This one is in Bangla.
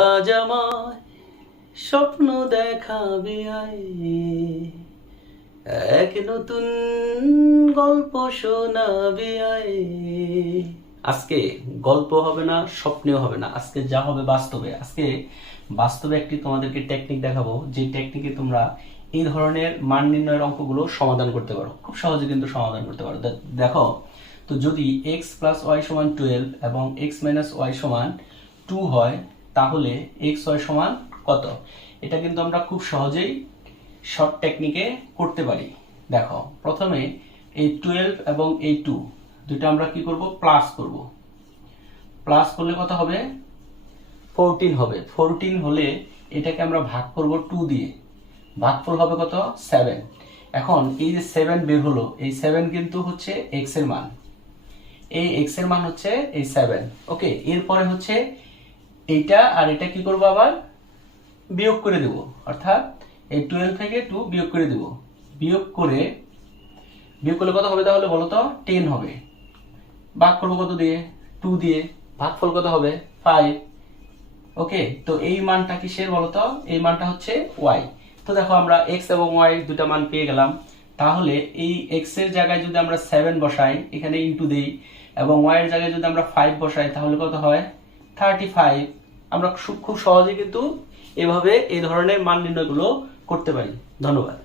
আজ আমায় স্বপ্ন দেখাবে আয়, এক নতুন গল্প শোনাবে আয়। আজকে গল্প হবে না, স্বপ্নেও হবে না, আজকে যা হবে বাস্তবে। আজকে বাস্তবে একটি তোমাদেরকে টেকনিক দেখাবো, যে টেকনিকে তোমরা এই ধরনের মান নির্ণয়ের অঙ্কগুলো সমাধান করতে পারো, খুব সহজে কিন্তু সমাধান করতে পারো। দেখো তো, যদি x প্লাস ওয়াই সমান 12 এবং x মাইনাস ওয়াই সমান 2 হয়, তাহলে x y সমান কত? এটা কিন্তু আমরা খুব সহজেই শর্ট টেকনিকে করতে পারি। দেখো, প্রথমে এই 12 এবং এই 2 দুটো আমরা কি করব? প্লাস করব। প্লাস করলে কত হবে? 14 হবে। 14 হলে এটাকে আমরা ভাগ করব 2 দিয়ে, ভাগফল হবে কত? 7। এখন এই যে 7 বের হলো, এই 7 কিন্তু হচ্ছে x এর মান, এই x এর মান হচ্ছে এই 7। ওকে, এরপরে হচ্ছে এইটা আর এটা কি করব? আবার বিয়োগ করে দেব, অর্থাৎ এই 12 থেকে 2 বিয়োগ করে দেব। বিয়োগ করলে কত হবে তাহলে বলো তো? 10 হবে। ভাগ করব কত দিয়ে? 2 দিয়ে। ভাগফল কত হবে? 5। ওকে, তো এই মানটা কিসের বলো তো? এই মানটা হচ্ছে y। তো দেখো, আমরা x এবং y দুটা মান পেয়ে গেলাম। তাহলে এই x এর জায়গায় যদি আমরা 7 বসাই, এখানে ইনটু দেই, এবং y এর জায়গায় যদি আমরা 5 বসাই, তাহলে কত হয়? 35। আমরা খুব সহজে কিন্তু এভাবে এই ধরনের মান নির্ণয়গুলো করতে পারি। ধন্যবাদ।